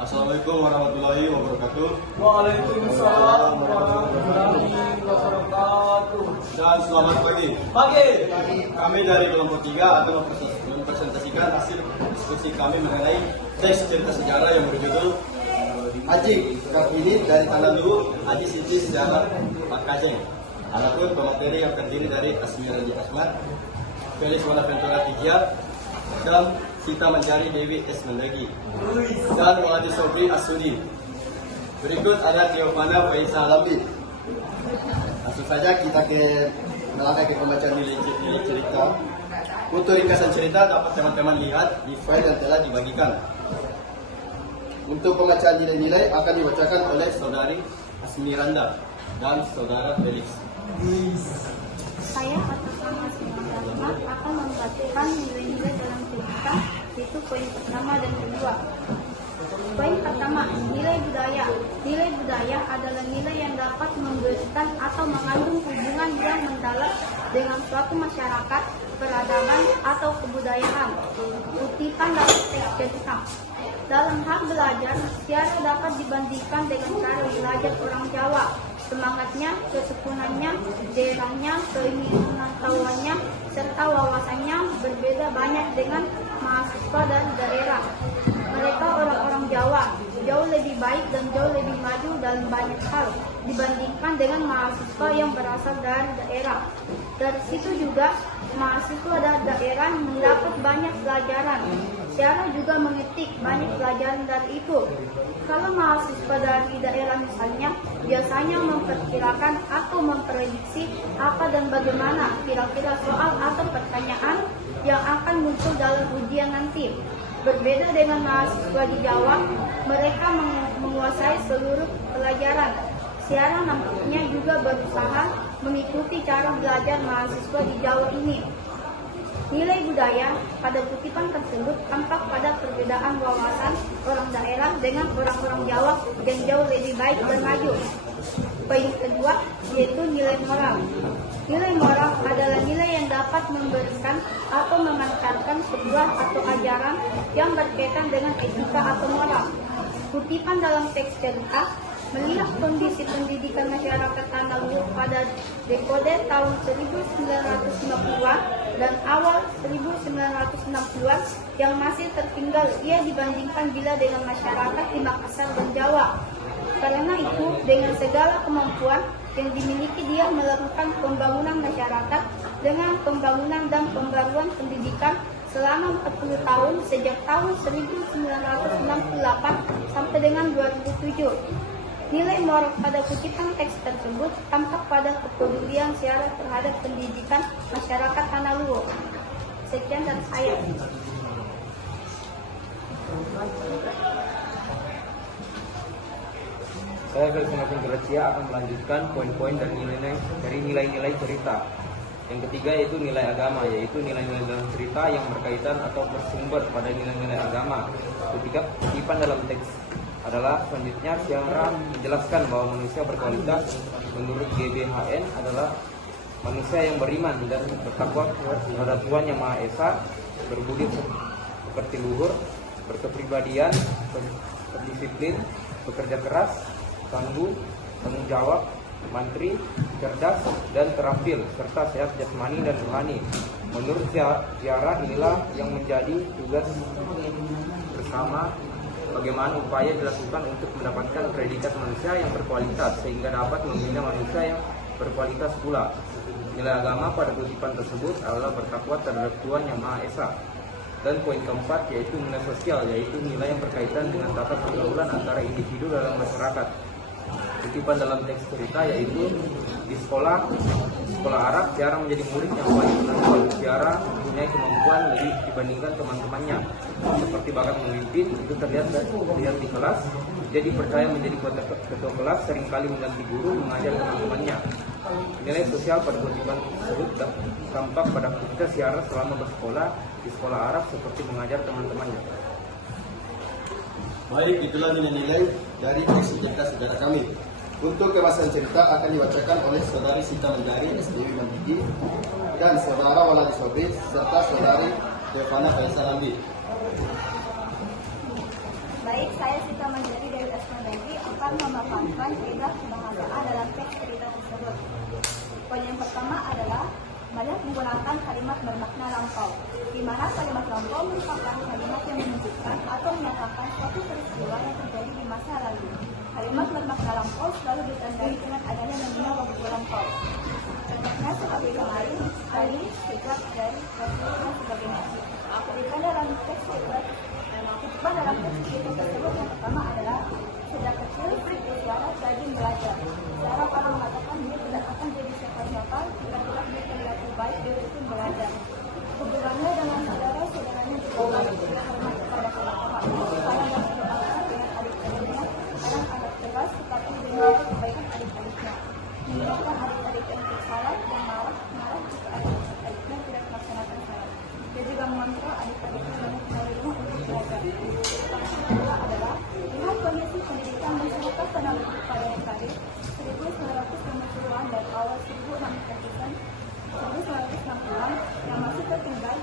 Assalamualaikum warahmatullahi wabarakatuh. Waalaikumsalam warahmatullahi wabarakatuh. Dan selamat pagi. Pagi. Kami dari kelompok 3 akan mempresentasikan hasil diskusi kami mengenai teks cerita sejarah yang berjudul Haji Kartini dari Tanah Luhur, Haji Siti Sejarah Pak Kajeng. Adapun pemateri yang terdiri dari Asmirandy Ahmad, Felix Bonaventura Tijia, dan Sita Manjari Dewi S. Mendagi, dan Wadi Sobri Asudi. Berikut ada Tiofana Faisal Lambi. Langsung saja kita melangkah ke pembacaan nilai cerita. Untuk ringkasan cerita dapat teman-teman lihat di file yang telah dibagikan. Untuk pembacaan nilai-nilai akan dibacakan oleh Saudari Asmiranda dan Saudara Felix. Saya atas nama Asmiranda akan membacakan nilai-nilai dalam cerita, yaitu poin pertama dan kedua. Poin pertama, nilai budaya. Nilai budaya adalah nilai yang dapat memberikan atau mengandung hubungan yang mendalam dengan suatu masyarakat, peradaban, atau kebudayaan. Kutipan dalam teks cerita. Dalam hal belajar, tiada dapat dibandingkan dengan cara belajar orang Jawa. Semangatnya, kesekunannya, daerahnya, keilmuannya, serta wawasannya berbeda banyak dengan mahasiswa dari daerah. Mereka orang-orang Jawa, jauh lebih baik dan jauh lebih maju dalam banyak hal dibandingkan dengan mahasiswa yang berasal dari daerah. Dari situ juga mahasiswa dari daerah mendapat banyak pelajaran. Syara juga mengetik banyak pelajaran dari itu. Kalau mahasiswa dari daerah misalnya, biasanya memperkirakan atau memprediksi apa dan bagaimana kira-kira soal atau pertanyaan yang akan muncul dalam ujian nanti. Berbeda dengan mahasiswa di Jawa, mereka menguasai seluruh pelajaran. Syara nampaknya juga berusaha mengikuti cara belajar mahasiswa di Jawa ini. Nilai budaya pada kutipan tersebut tampak pada perbedaan wawasan orang daerah dengan orang-orang Jawa yang jauh lebih baik dan maju. Poin kedua yaitu nilai moral. Nilai moral adalah nilai yang dapat memberikan atau memancarkan sebuah atau ajaran yang berkaitan dengan etika atau moral. Kutipan dalam teks cerita melihat kondisi pendidikan masyarakat Tanah Luhur pada dekade tahun 1950-an dan awal 1960-an yang masih tertinggal ia dibandingkan bila dengan masyarakat di Makassar dan Jawa. Karena itu, dengan segala kemampuan yang dimiliki dia melakukan pembangunan masyarakat dengan pembangunan dan pembaruan pendidikan selama 40 tahun sejak tahun 1968 sampai dengan 2007. Nilai moral pada kutipan teks tersebut tampak pada kepedulian Syara terhadap pendidikan masyarakat Tanah Luhur. Sekian dari saya. Saya Felix Bonaventura akan melanjutkan poin-poin dari nilai-nilai cerita. Yang ketiga yaitu nilai agama, yaitu nilai-nilai dalam cerita yang berkaitan atau bersumber pada nilai-nilai agama. Ketiga kutipan dalam teks adalah selanjutnya Syara menjelaskan bahwa manusia berkualitas menurut GBHN adalah manusia yang beriman dan bertakwa kepada Tuhan Yang Maha Esa, berbudi seperti luhur, berkepribadian, berdisiplin, bekerja keras, tangguh, tanggung jawab, mantri, cerdas, dan terampil, serta sehat jasmani dan rohani. Menurut Syara inilah yang menjadi tugas bersama bagaimana upaya dilakukan untuk mendapatkan predikat manusia yang berkualitas sehingga dapat membina manusia yang berkualitas pula. Nilai agama pada kutipan tersebut adalah bertakwa terhadap Tuhan Yang Maha Esa. Dan poin keempat yaitu nilai sosial, yaitu nilai yang berkaitan dengan tata pergaulan antara individu dalam masyarakat. Kutipan dalam teks cerita yaitu di sekolah Arab, Syara menjadi murid yang paling menonjol. Syara mempunyai kemampuan lebih dibandingkan teman-temannya. Seperti bakat memimpin itu terlihat di kelas. Jadi percaya menjadi ketua kelas, seringkali mengganti guru, mengajar teman-temannya. Nilai sosial pada kutipan tersebut tampak pada ketika Syara selama bersekolah di sekolah Arab seperti mengajar teman-temannya. Baik, itulah nilai-nilai dari teks cerita sejarah kami. Untuk kemasan cerita akan dibacakan oleh Saudari Sita Manjari SDW Mandigi dan Saudara Wadi Sobri serta Saudari Tiofana Faisal Lambi. Baik, saya Sita Manjari dari SMBG akan memaparkan kaidah kebahasaan dalam teks cerita tersebut. Poin yang pertama adalah banyak menggunakan kalimat bermakna lampau, di mana kalimat lampau merupakan kalimat yang menunjukkan atau menyatakan suatu peristiwa yang terjadi di masa lalu. Kalimat bermakna lampau selalu ditandai dengan adanya nominal waktu lampau. Contohnya sebagai kemarin, tadi, sejak, dari, dan sebagainya. Ketika dalam teks cerita